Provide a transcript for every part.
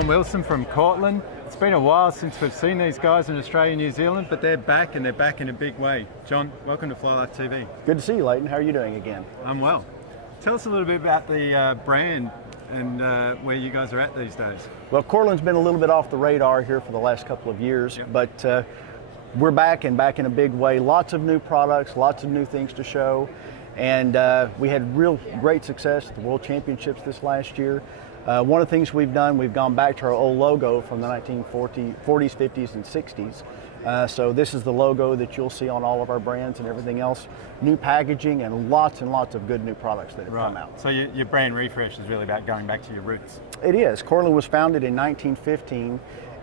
John Wilson from Cortland. It's been a while since we've seen these guys in Australia and New Zealand, but they're back, and they're back in a big way. John, welcome to Fly Life TV. Good to see you, Leighton. How are you doing again? I'm well. Tell us a little bit about the brand and where you guys are at these days. Well, Cortland's been a little bit off the radar here for the last couple of years, but we're back and back in a big way. Lots of new products, lots of new things to show, and we had real great success at the World Championships this last year. One of the things we've done, we've gone back to our old logo from the 1940s, 50s, and 60s. So this is the logo that you'll see on all of our brands and everything else. New packaging and lots of good new products that have come out. So your brand refresh is really about going back to your roots. It is. Cortland was founded in 1915,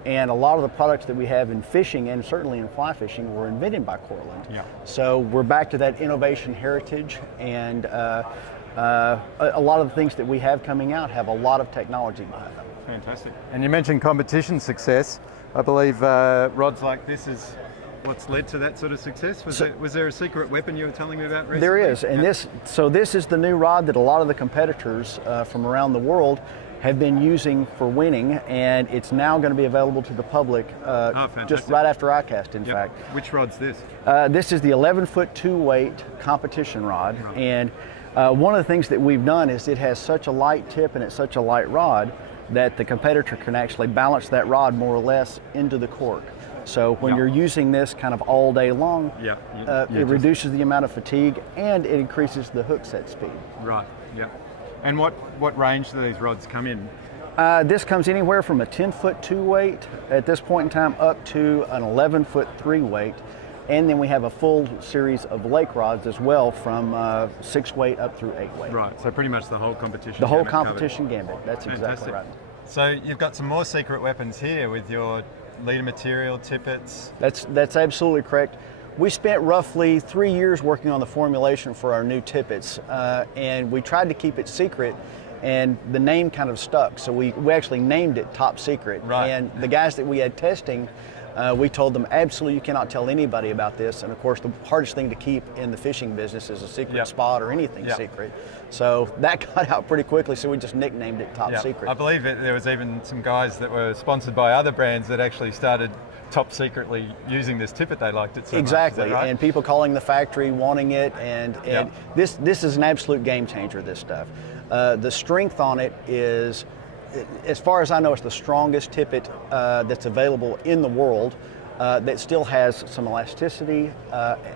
and a lot of the products that we have in fishing and certainly in fly fishing were invented by Cortland. Yeah. So we're back to that innovation heritage, and a lot of the things that we have coming out have a lot of technology behind them. Fantastic. And you mentioned competition success. I believe rods like this is what's led to that sort of success. Was there a secret weapon you were telling me about recently? There is, and this is the new rod that a lot of the competitors from around the world have been using for winning, and it's now going to be available to the public just right after ICAST, in fact. Which rod's this? This is the 11-foot 2-weight competition rod, and one of the things that we've done is it has such a light tip and it's such a light rod that the competitor can actually balance that rod more or less into the cork. So when you're using this kind of all day long, it reduces the amount of fatigue and it increases the hook set speed. Right, yeah. And what range do these rods come in? This comes anywhere from a 10-foot 2-weight at this point in time up to an 11-foot 3-weight. And then we have a full series of lake rods as well, from 6-weight up through 8-weight. Right, so pretty much the whole competition. The whole competition gambit, that's exactly right. So you've got some more secret weapons here with your leader material, tippets. That's absolutely correct. We spent roughly 3 years working on the formulation for our new tippets, and we tried to keep it secret, and the name kind of stuck, so we actually named it Top Secret. Right. And the guys that we had testing, we told them, absolutely, you cannot tell anybody about this. And of course, the hardest thing to keep in the fishing business is a secret spot or anything secret. So that got out pretty quickly, so we just nicknamed it Top Secret. I believe there was even some guys that were sponsored by other brands that actually started top secretly using this tippet. They liked it so exactly, much. Is that right? And people calling the factory, wanting it, and this is an absolute game changer, this stuff. The strength on it is, as far as I know, it's the strongest tippet that's available in the world that still has some elasticity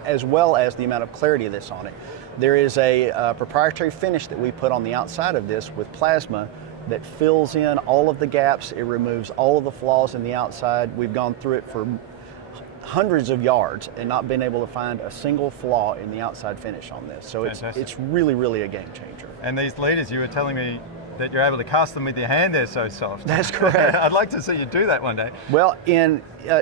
as well as the amount of clarity that's on it. There is a proprietary finish that we put on the outside of this with plasma that fills in all of the gaps. It removes all of the flaws in the outside. We've gone through it for hundreds of yards and not been able to find a single flaw in the outside finish on this. So it's really a game changer. And these leaders, you were telling me that you're able to cast them with your hand, they're so soft. That's correct. I'd like to see you do that one day. Well,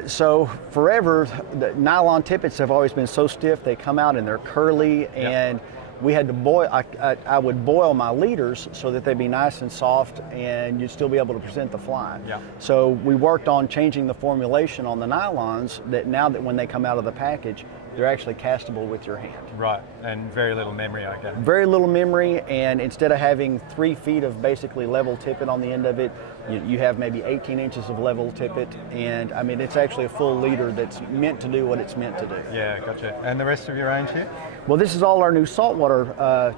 so forever, the nylon tippets have always been so stiff, they come out and they're curly, and we had to boil, I would boil my leaders so that they'd be nice and soft and you'd still be able to present the fly. Yeah. So we worked on changing the formulation on the nylons that now that when they come out of the package, they're actually castable with your hand. Right, and very little memory, I guess. Very little memory, and instead of having 3 feet of basically level tippet on the end of it, you have maybe 18 inches of level tippet, and I mean, it's actually a full leader that's meant to do what it's meant to do. Yeah, gotcha. And the rest of your range here? Well, this is all our new saltwater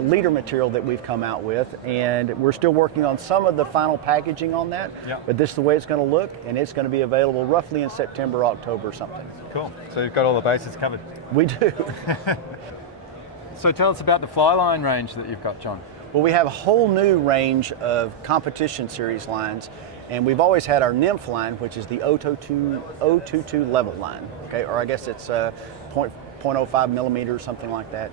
leader material that we've come out with, and we're still working on some of the final packaging on that, but this is the way it's going to look, and it's going to be available roughly in September, October, something. Cool. So you've got all the bases covered. We do. So tell us about the fly line range that you've got, John. Well, we have a whole new range of competition series lines, and we've always had our nymph line, which is the 022 level line, okay, or I guess it's 0.05 millimeters, something like that.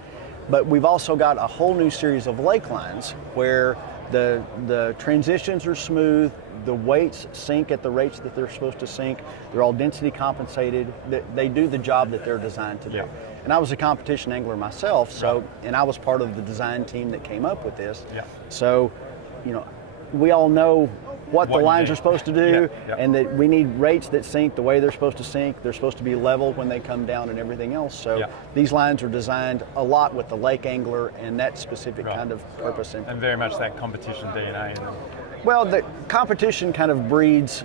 But we've also got a whole new series of lake lines where the transitions are smooth, the weights sink at the rates that they're supposed to sink, they're all density compensated, they do the job that they're designed to do. And I was a competition angler myself, so and I was part of the design team that came up with this. So, you know, we all know what the lines are supposed to do, and that we need rates that sink the way they're supposed to sink. They're supposed to be level when they come down and everything else. So these lines are designed a lot with the lake angler and that specific kind of purpose. And very much that competition DNA in them. Well, the competition kind of breeds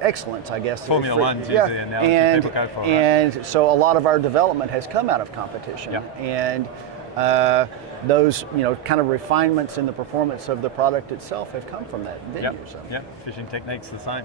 excellence, I guess. Formula One's usually the analogy people go for, right? And so a lot of our development has come out of competition. Yeah. And those, kind of refinements in the performance of the product itself have come from that venue. Yep. So. Yep. Fishing techniques the same.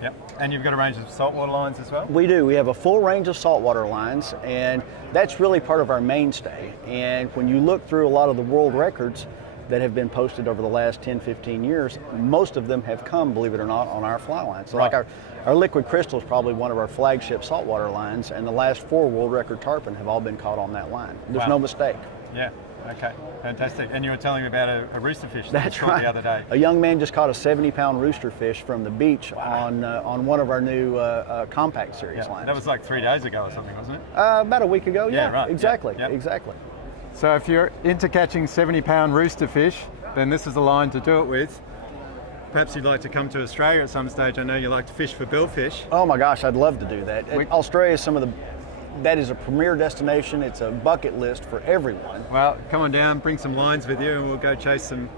Yep. And you've got a range of saltwater lines as well? We do. We have a full range of saltwater lines, and that's really part of our mainstay. And when you look through a lot of the world records that have been posted over the last 10, 15 years, most of them have come, believe it or not, on our fly line. So Right. like our liquid crystal is probably one of our flagship saltwater lines, and the last 4 world record tarpon have all been caught on that line. There's Wow. no mistake. Yeah. Okay. Fantastic. And you were telling me about a rooster fish that That's you caught right. the other day. A young man just caught a 70-pound rooster fish from the beach on one of our new compact series Yeah. lines. That was like 3 days ago or something, wasn't it? About a week ago. Yeah, Yeah, right. Exactly. Yep. Exactly. So if you're into catching 70-pound rooster fish, then this is the line to do it with. Perhaps you'd like to come to Australia at some stage. I know you like to fish for billfish. Oh my gosh, I'd love to do that. Australia is that is a premier destination. It's a bucket list for everyone. Well, come on down, bring some lines with you, and we'll go chase some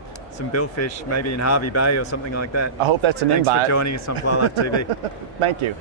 billfish, maybe in Harvey Bay or something like that. I hope that's an Thanks invite. for joining us on Fly Life TV. Thank you.